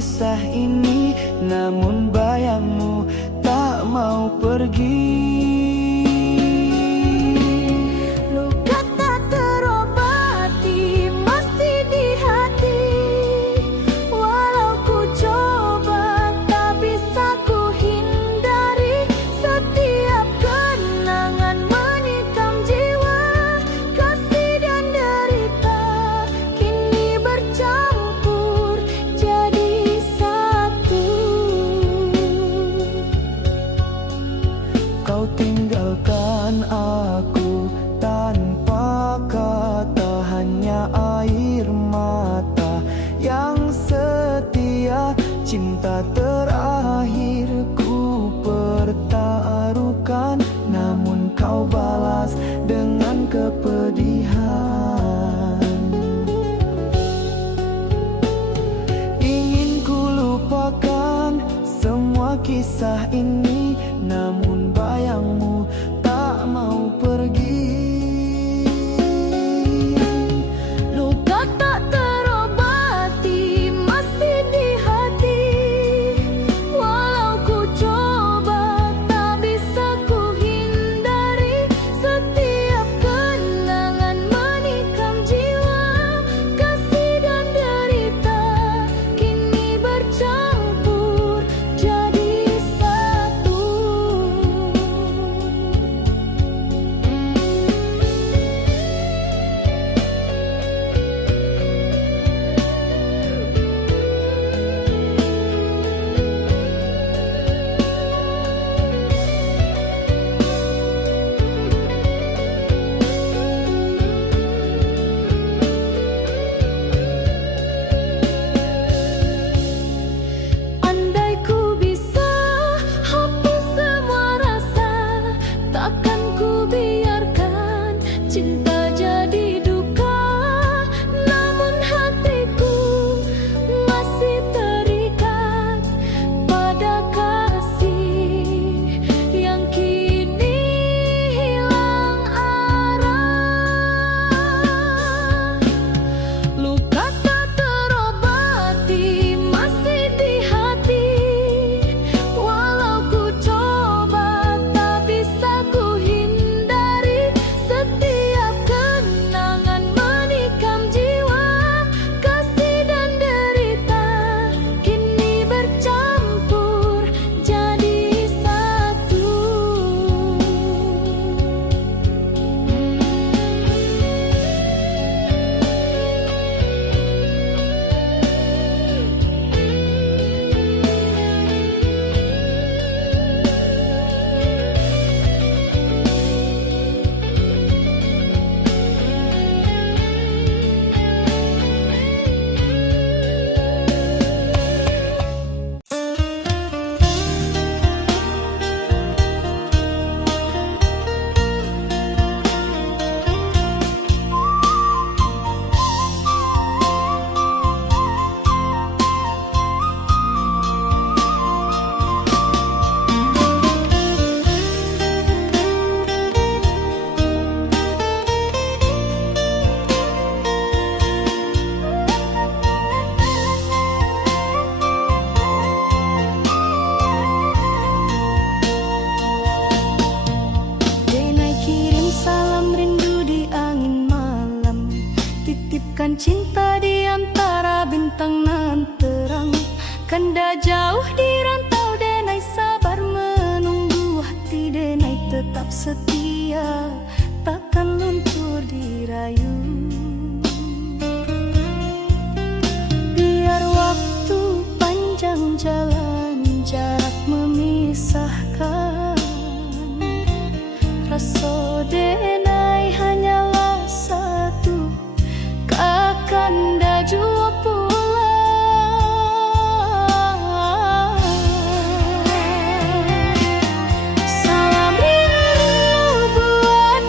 kisah ini, namun bayangmu tak mau pergi. Luka tak terobati masih di hati, walau ku coba tak bisa ku hindari. Setiap kenangan menikam jiwa, kasih dan derita kini bercampur jadi satu. Kau tinggalkan aku tanpa kata, hanya air mata yang setia. Cinta terakhirku pertaruhkan, namun kau balas dengan kepedihan. Ingin ku lupakan semua kisah ini, namun bayangmu tak mau pergi. Luka tak terobati masih di hati, walau ku coba tak bisa ku hindari. Setiap kenangan menikam jiwa, kasih dan derita kini bercampur jadi satu. Andai ku bisa hapus semua rasa, takkan ku biarkan cinta jadi duka. Namun hatiku masih terikat pada kasih yang kini hilang arah. Luka tak terobati masih di hati, walau ku coba tak bisa ku hindari. Setiap kenangan menikam jiwa, kasih dan derita kini bercampur jadi satu. Denai kirim salam rindu di angin malam, titipkan cinta di antara bintang nan terang. Kanda jauh di rantau, Denai sabar menunggu. Hati Denai tetap setia, takkan luntur dirayu. Biar waktu panjang jalan, jarak memisahkan, rasa Denai hanyalah satu, kakanda jua pulang. Salam rindu buat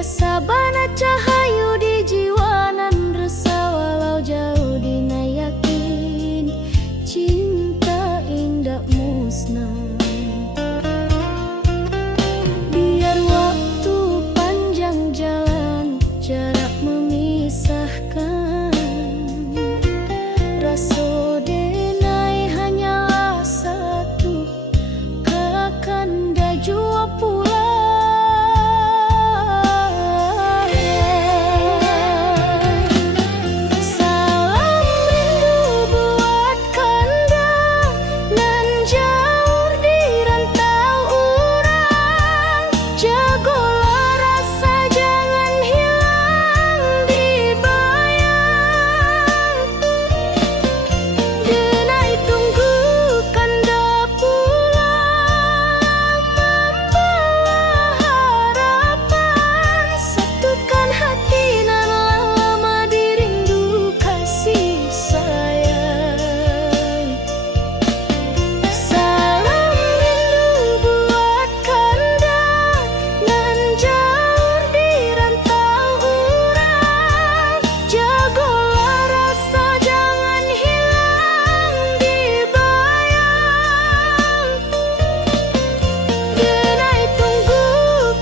sabana cahayu di jiwa nan resah walau jauh dina yakin cinta indah musnah. Biar waktu panjang jalan jarak memisahkan, rasa denai hanyalah satu, kakanda jua pulang. Salam rindu buat kanda nan jauh di rantau urang, jagolah rasa jangan hilang dibayang. Denai tunggu kanda pulang, membawa harapan, satukan hati nan lama dirindu kasih sayang. Salam rindu buat kanda nan jauh di rantau urang, jagolah rasa jangan hilang dibayang. Denai tunggu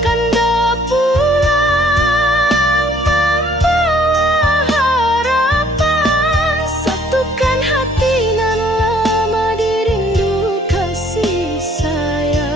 kanda pulang, membawa harapan, satukan hati nan lama dirindu kasih sayang.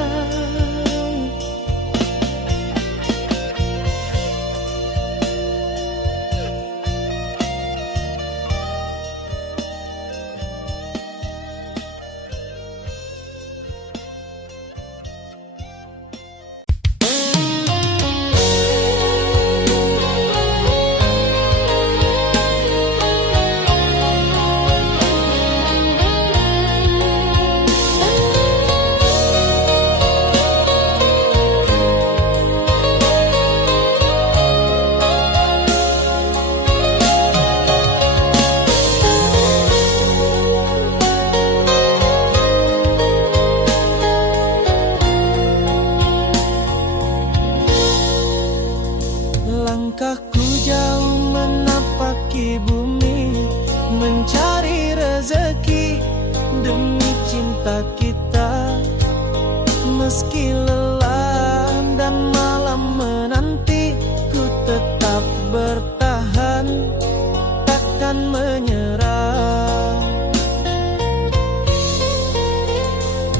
Langkahku jauh menapaki bumi, mencari rezeki demi cinta kita. Meski lelah dan malam menanti, ku tetap bertahan, takkan menyerah.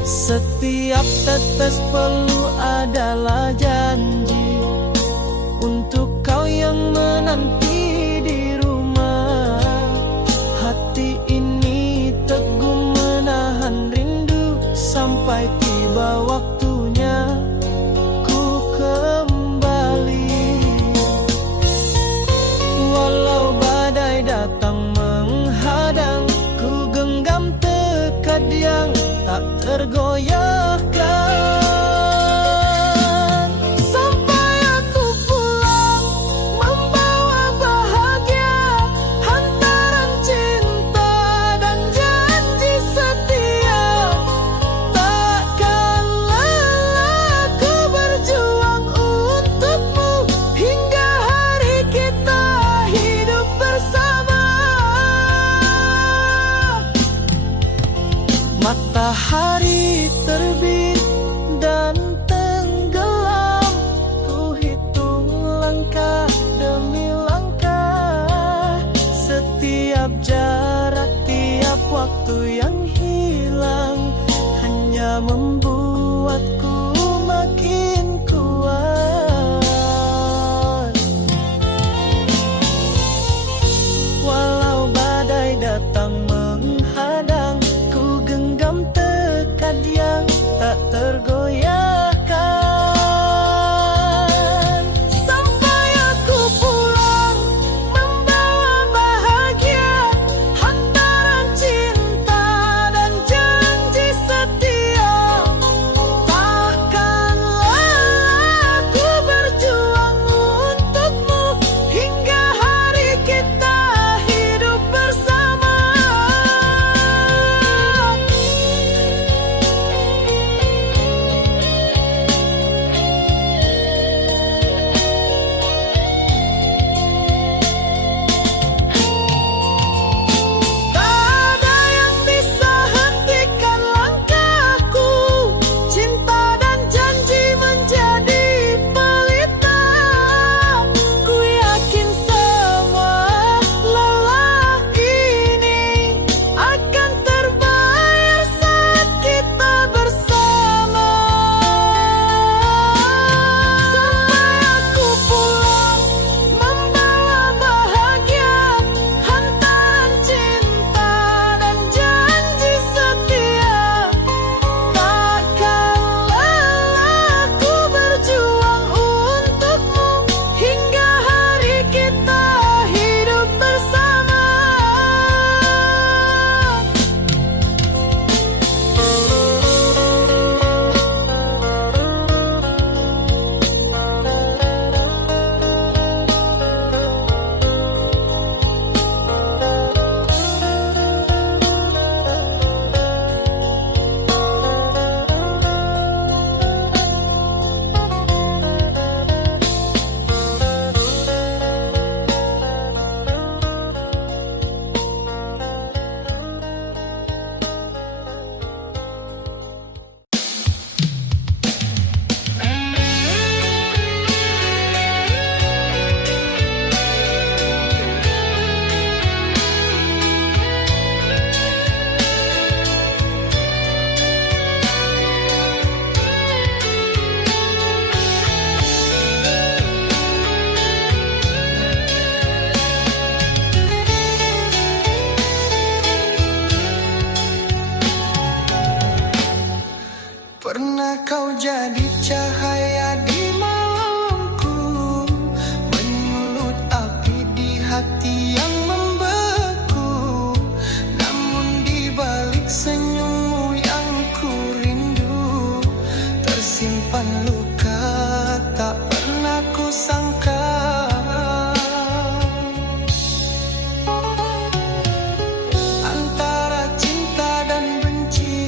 Setiap tetes peluh adalah janji untuk kau yang menanti di rumah. Hati ini teguh menahan rindu sampai tiba waktunya ku kembali. Walau badai datang menghadang, ku genggam tekad yang tak tergoyahkan. Sampai cahaya di malamku, menyulut api di hati yang membeku. Namun di balik senyummu yang ku rindu, tersimpan luka tak pernah ku sangka. Antara cinta dan benci,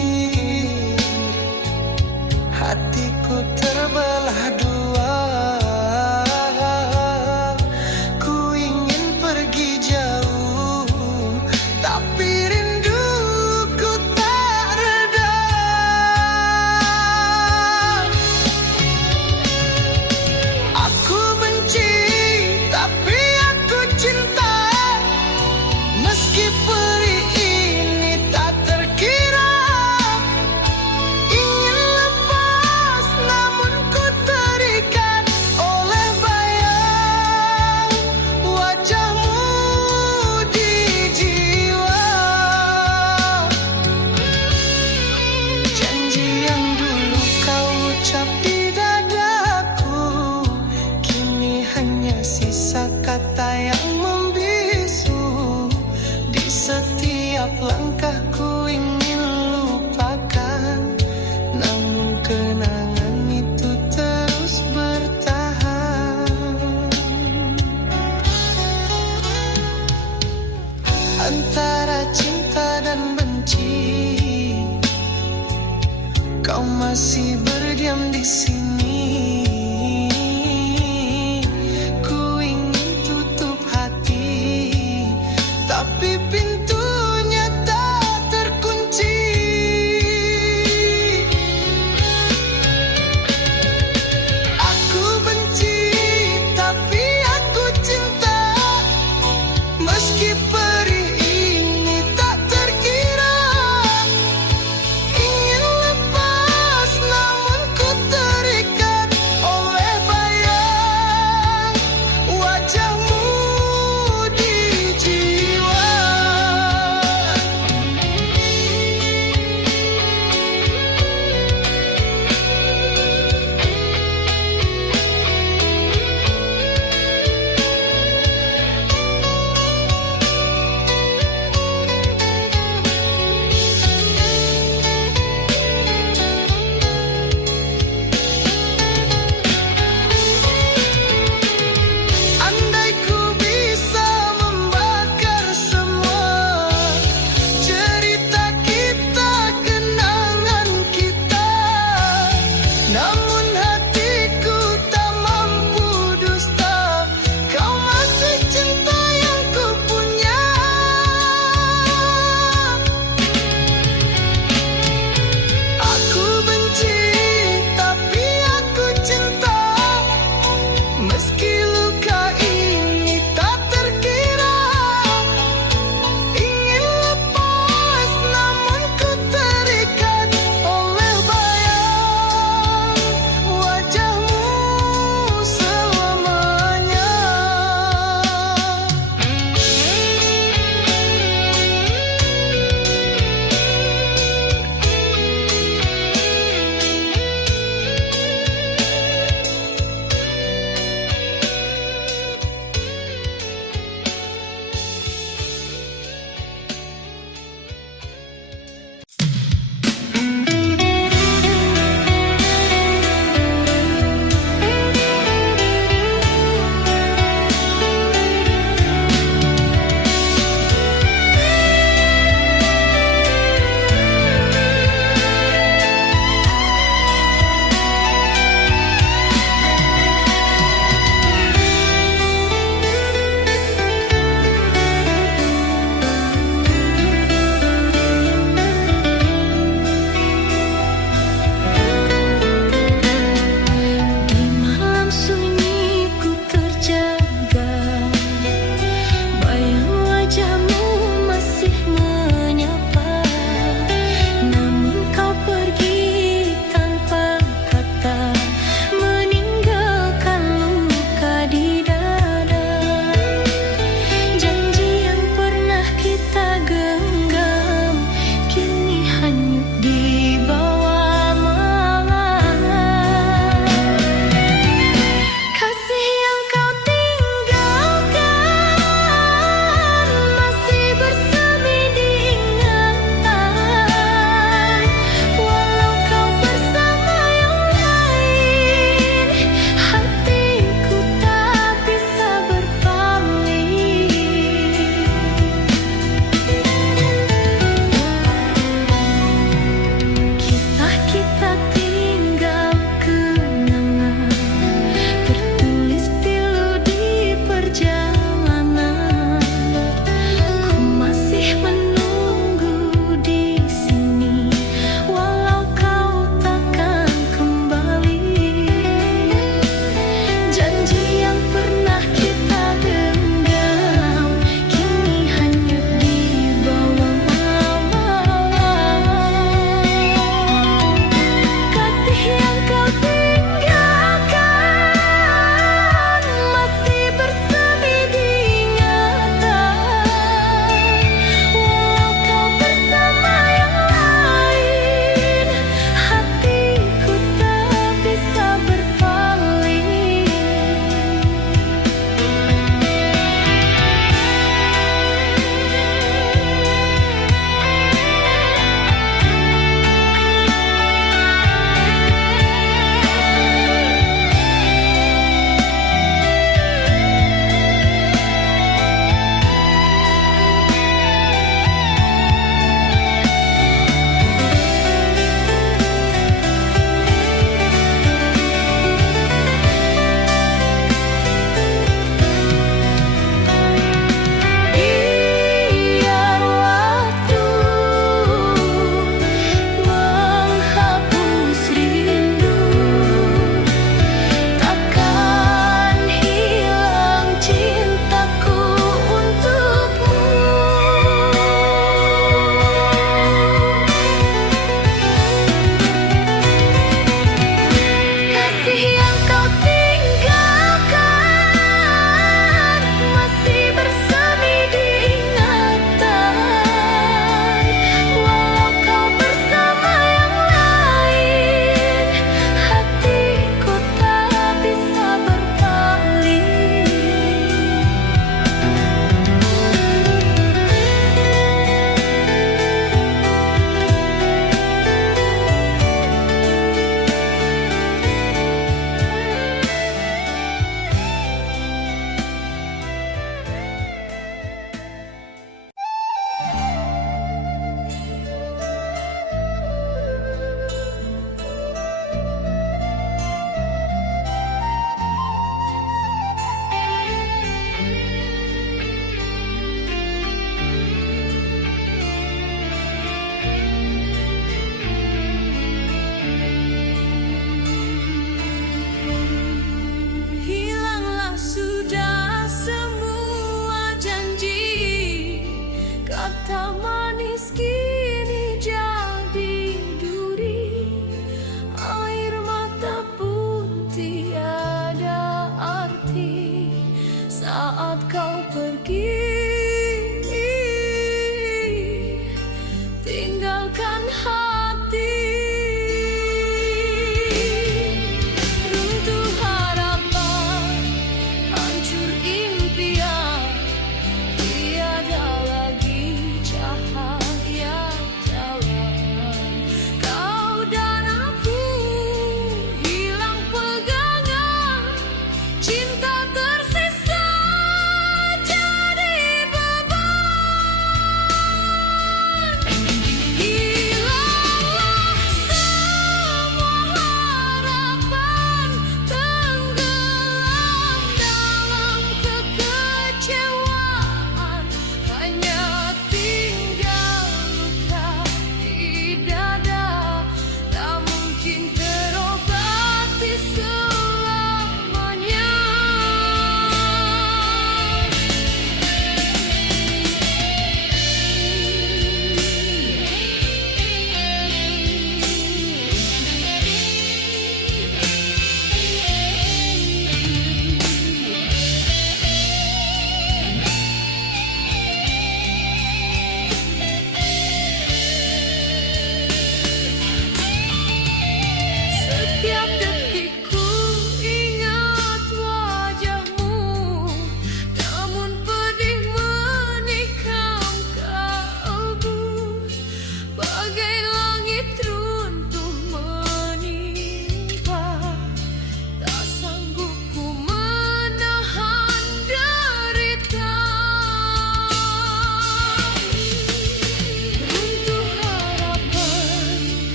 hatiku terbelah dua. Ku ingin pergi jauh, tapi rinduku tak reda. Aku benci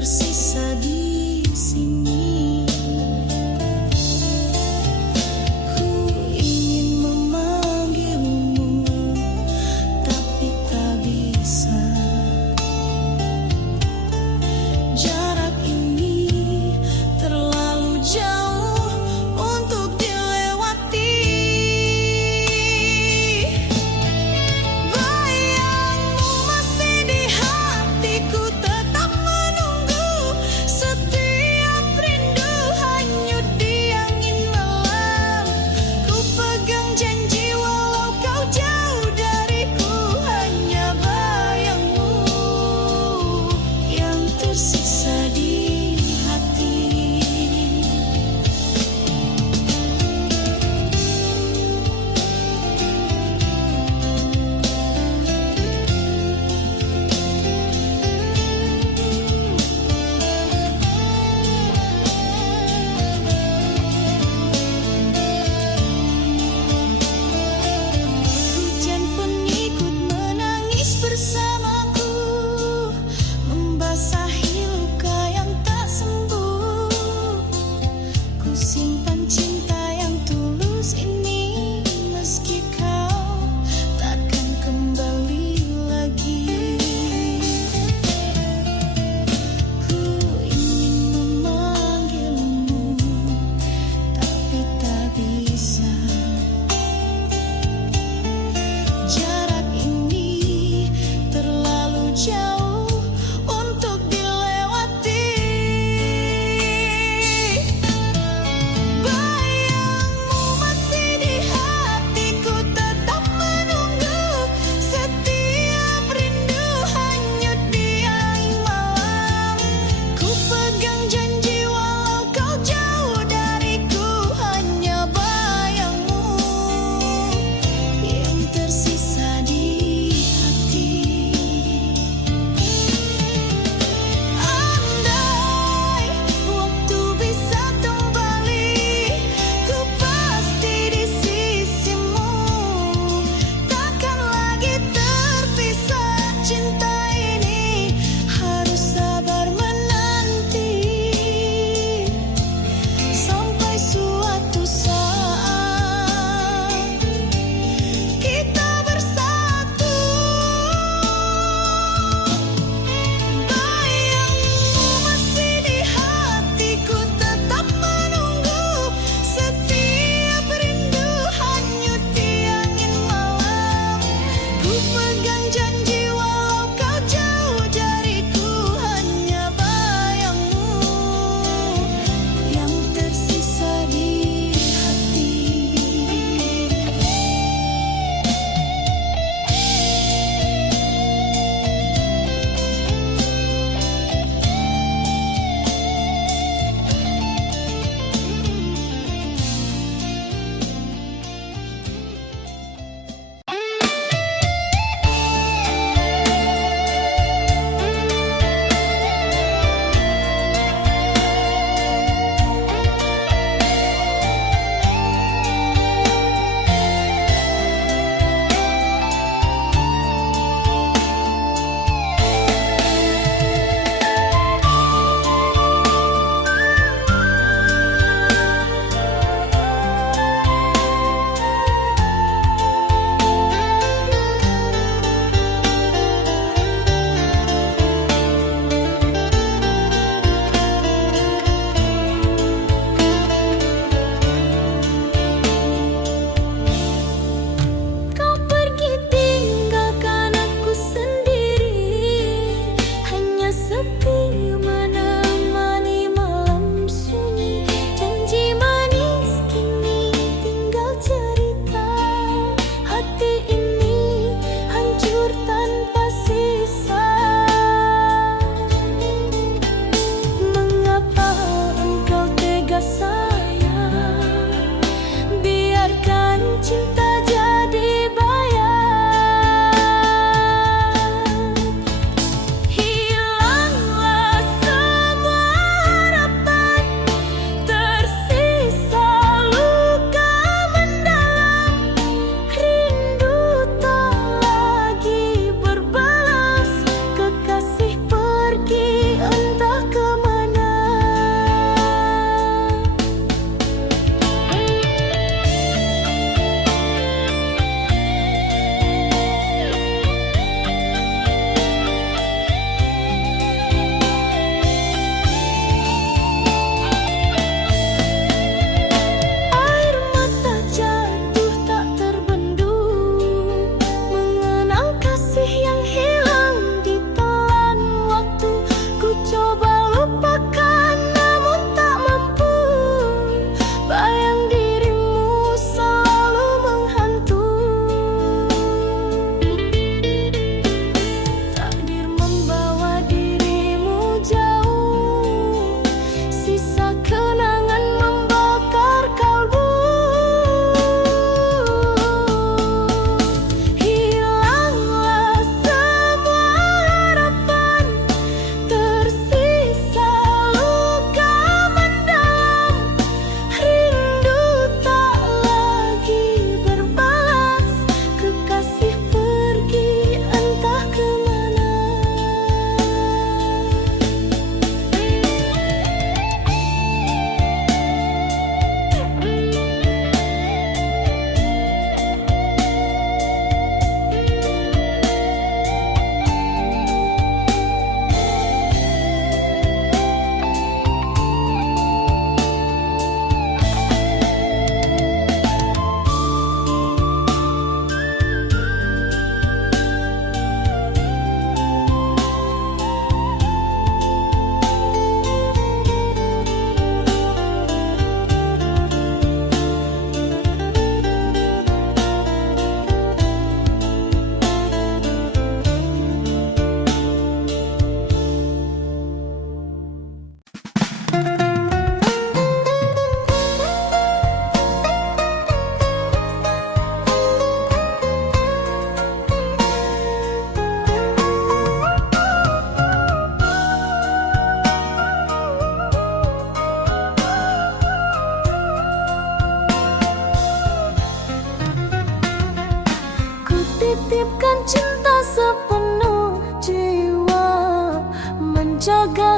tersisa di sini. Ku ingin memanggilmu, tapi tak bisa. Jarak ini terlalu jauh untuk dilewati. Bayangmu masih di hatiku, tetap menunggu. Setiap rindu hanyut di angin malam. Ku pegang janji walau kau jauh dariku, hanya bayangmu yang tersisa di hati. Hujan pun ikut menangis bersamaku, membasahi luka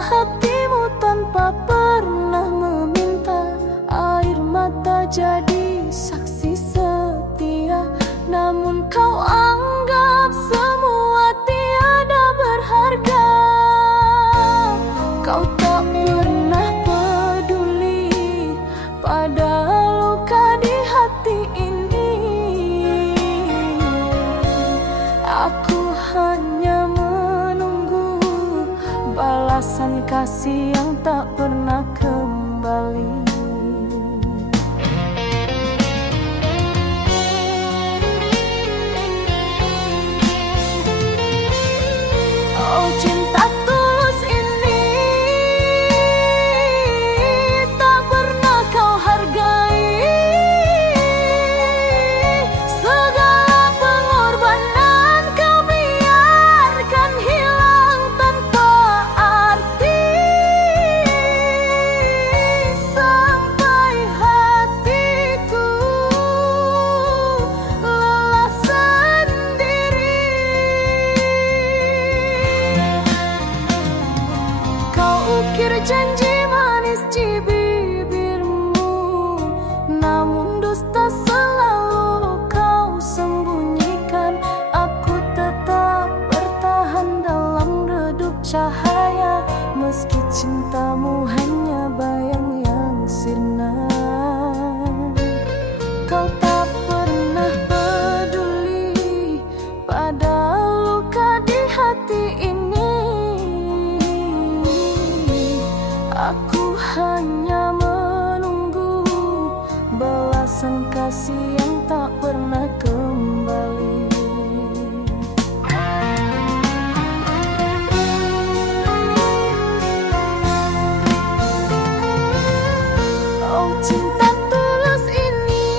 hatimu tanpa pernah meminta. Air mata jadi saksi setia, namun kau anggap semua tiada berharga. Kau tak pernah peduli pada luka di hati ini. Aku hanya menunggu balasan kasih yang tak pernah kembali. Oh, cinta tulus ini tak pernah kau hargai. Segala pengorbanan kau biarkan hilang tanpa arti. Sampai hatiku lelah sendiri. Kau ukir janji manis di bibirmu, namun dusta selalu kau sembunyikan. Aku tetap bertahan dalam redup cahaya, meski cintamu hanya bayang yang sirna. Kau tak pernah peduli pada luka di hati ini. Aku hanya menunggu balasan kasih yang tak pernah kembali. Oh, cinta tulus ini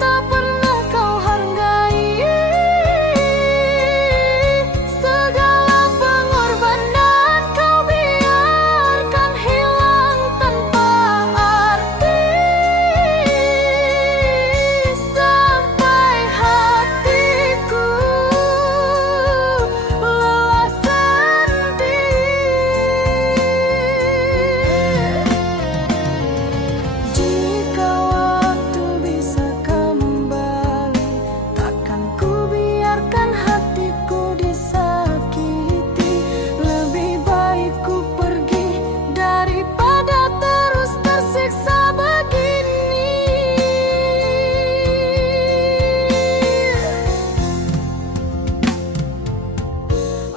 tak pernah kau hargai. Segala pengorbanan kau biarkan hilang tanpa arti. Sampai hatiku lelah sendiri. Jika waktu bisa kembali, takkan ku biarkan hatiku disakiti. Lebih baik ku pergi daripada terus tersiksa begini.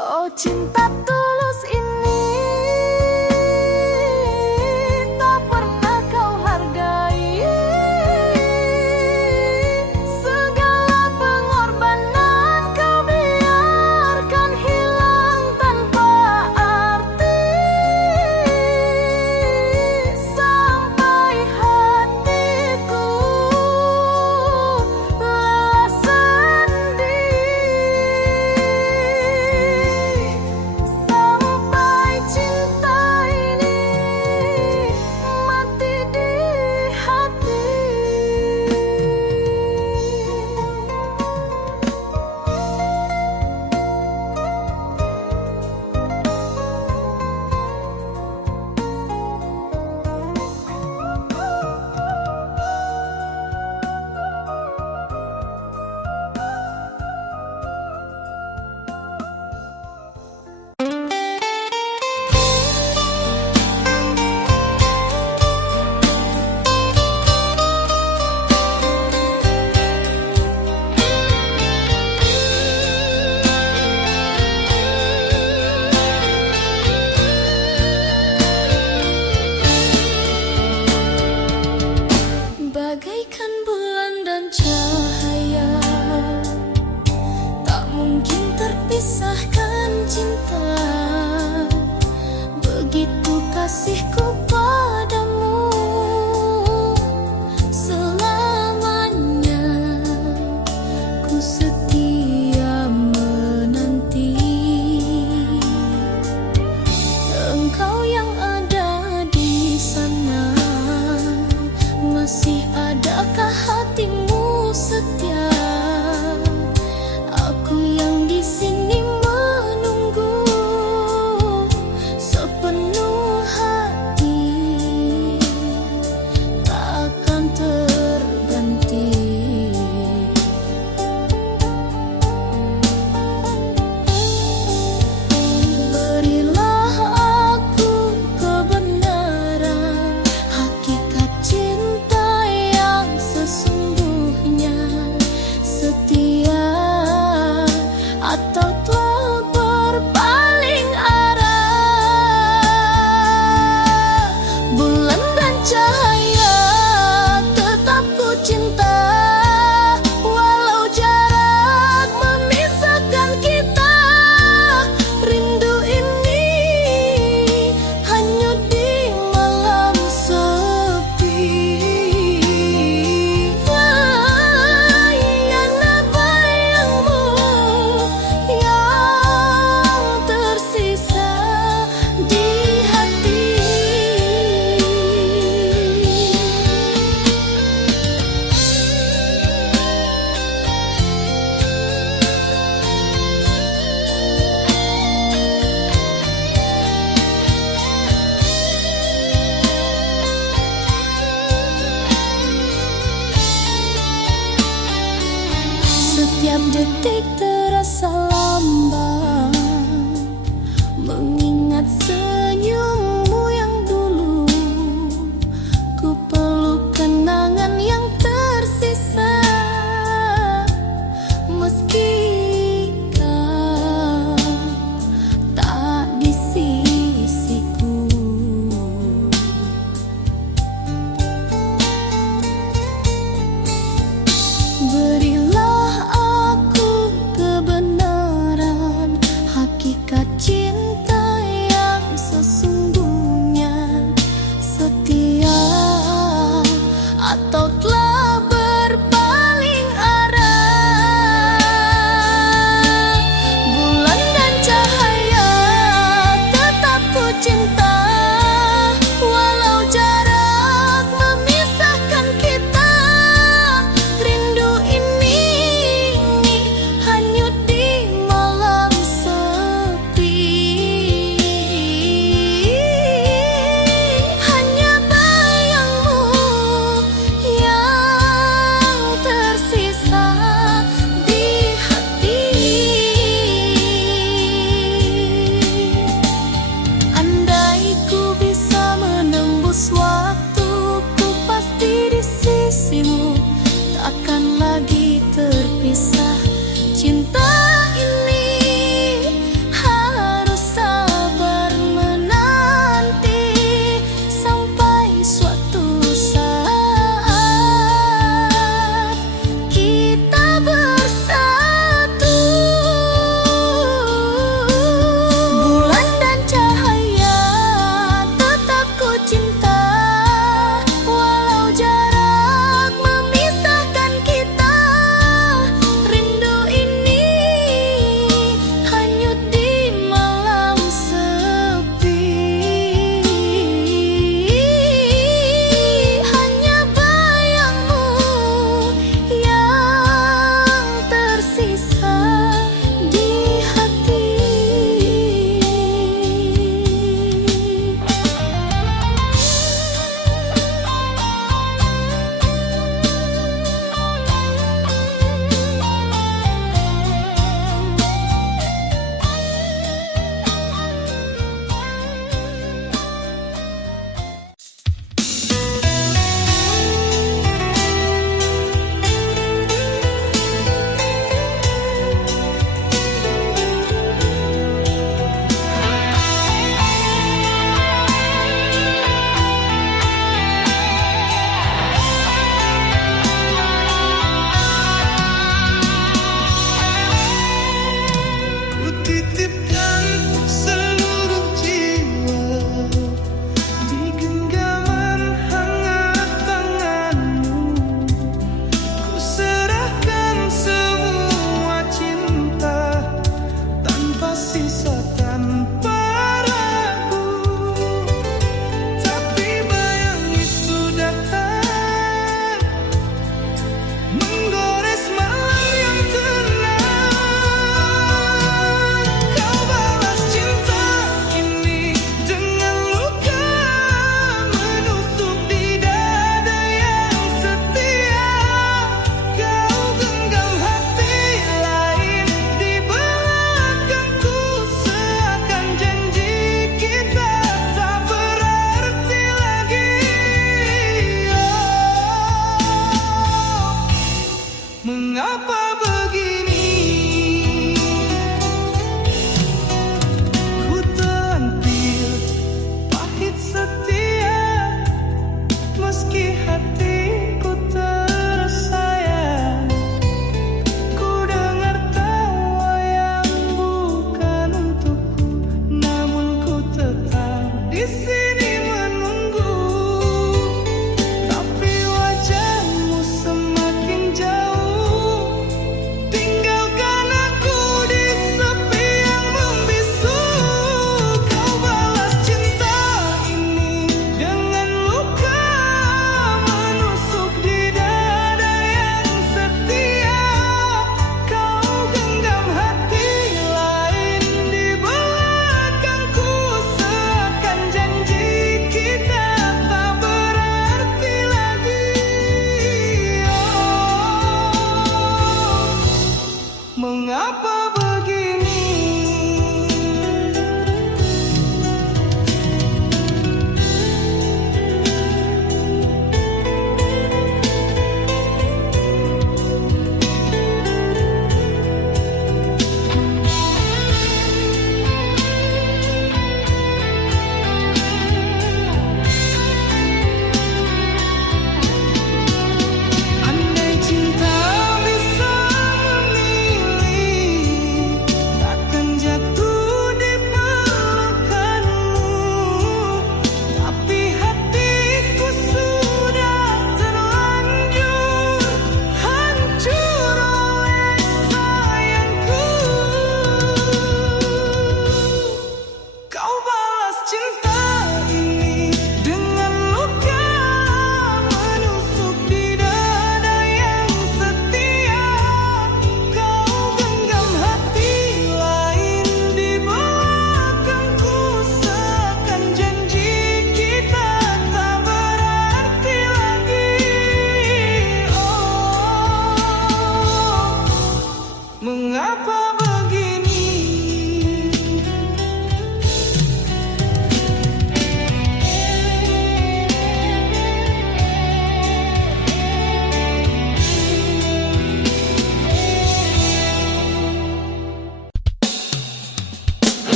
Oh, cinta tulus ini tak pernah kau hargai. Segala pengorbanan kau biarkan hilang tanpa arti. Sampai hatiku lelah sendiri. Sampai cinta ini mati di hati. Bagaikan bulan dan cahaya, tak mungkin terpisahkan cinta. Begitu kasihku padamu selamanya, ku setia menanti. Engkau yang ada di sana, masih adakah hatimu setia? Aku yang di sini menunggu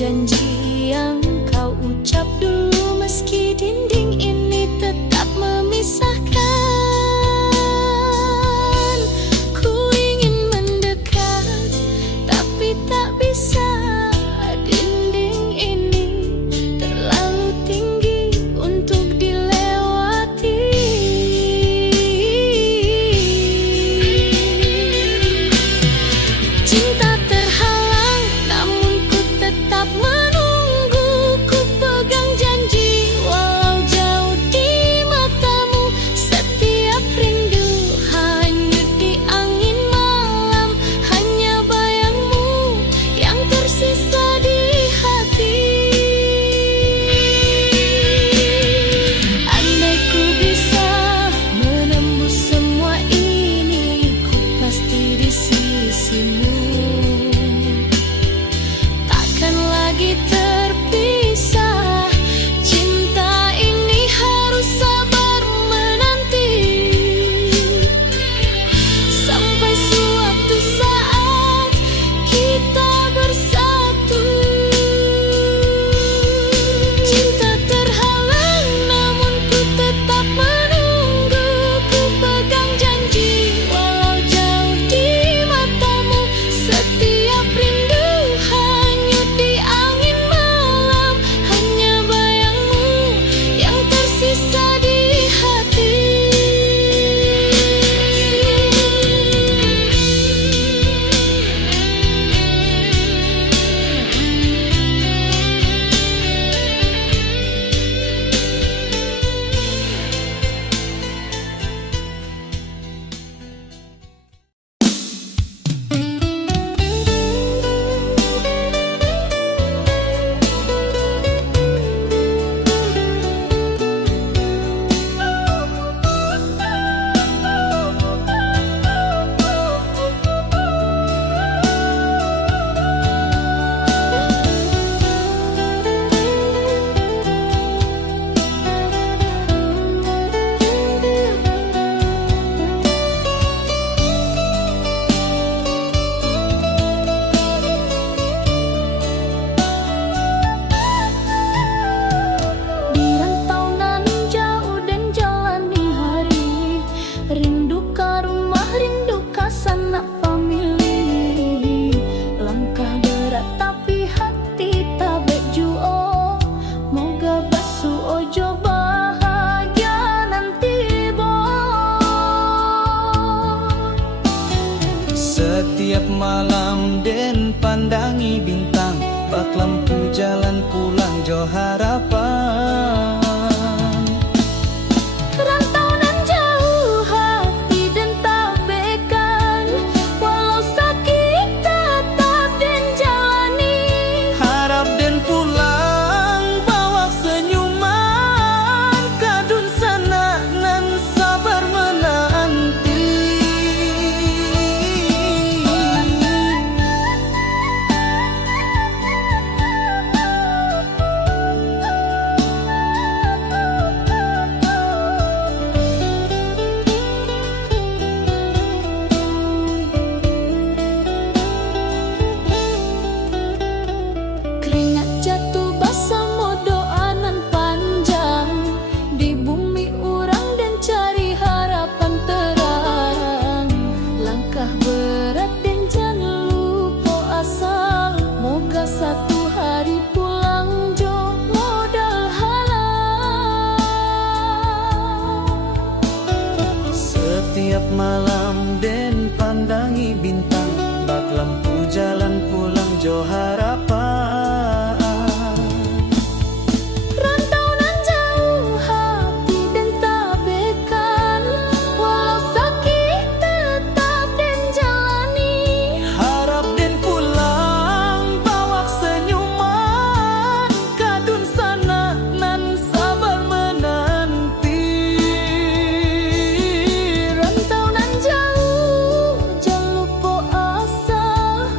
janji yang kau ucap dulu, meski dinding ini tetap memisahkan. Ku ingin mendekat, tapi tak bisa. Dinding ini terlalu tinggi untuk dilewati. Cinta terhalang, namun ku tetap menunggu. Ku pegang janji, walau jauh di matamu. Setiap rindu hanyut di angin malam, hanya bayangmu yang tersisa di hati. Andai ku bisa menembus semua ini, ku pasti di sisimu. Takkan lagi terpisah. Cinta ini harus sabar menanti, sampai suatu saat kita bersatu. Cinta terhalang, namun ku tetap menunggu. Ku pegang janji, walau jauh di matamu. Setiap rindu hanyut di angin malam, hanya bayangmu yang tersisa di hati. Di rantau nan jauh dan jalani hari, rindu ka rumah, rindu ka sanak famili. Langkah berat tapi hati tak bejuo, moga basu ojo bahagia nanti boy. Setiap malam den pandangi bintang, bak lampu jalan pulang jo harapan. Rantau nan jauh hati dan tak bekan, walau sakit tetap dan jalani. Harap den pulang bawa senyuman, kadun sana nan sabar menanti. Keringat jatuh basah mo doa nan panjang, di bumi urang dan cari harapan terang. Langkah berat dan jangan lupa asal, moga satu hari pulang jo modal halal. Setiap malam den pandangi bintang, bak lampu jalan pulang jo harapan. Rantau nan jauh hati dan tak bekan, walau sakit tetap dan jalani. Harap den pulang bawa senyuman, kadun sana nan sabar menanti. Rantau nan jauh, jangan lupa asal,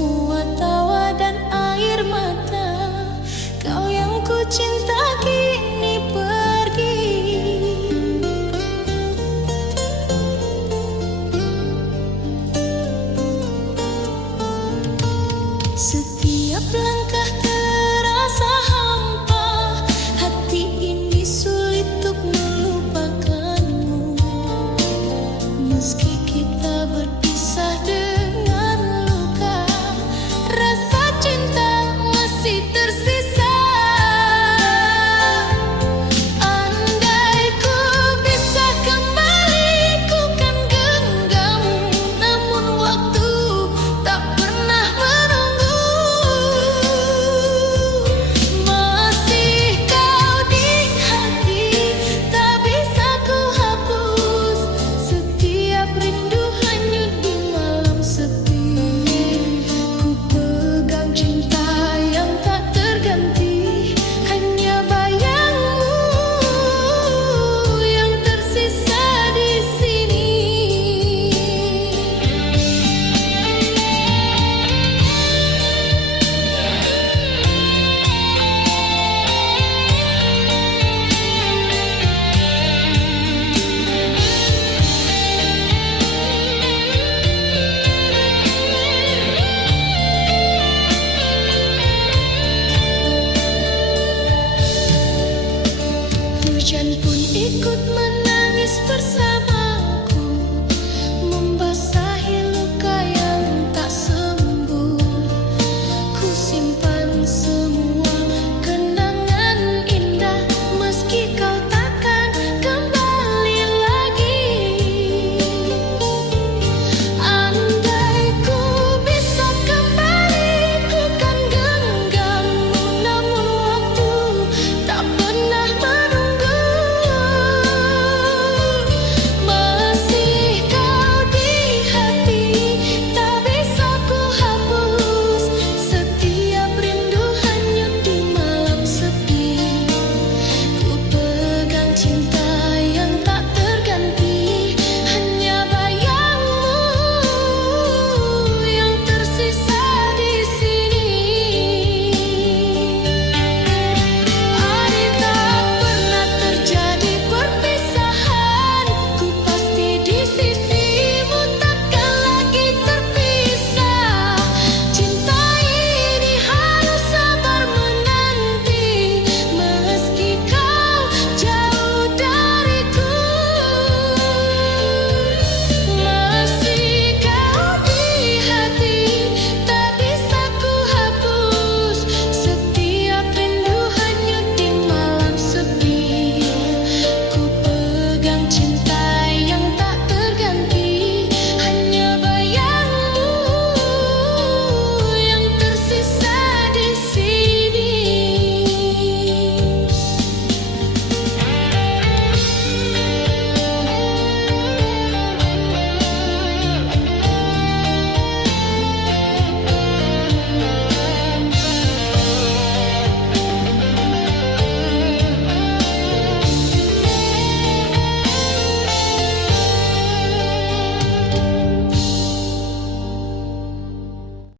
semua tawa dan air mata. Kau yang ku cinta kini pergi. Setiap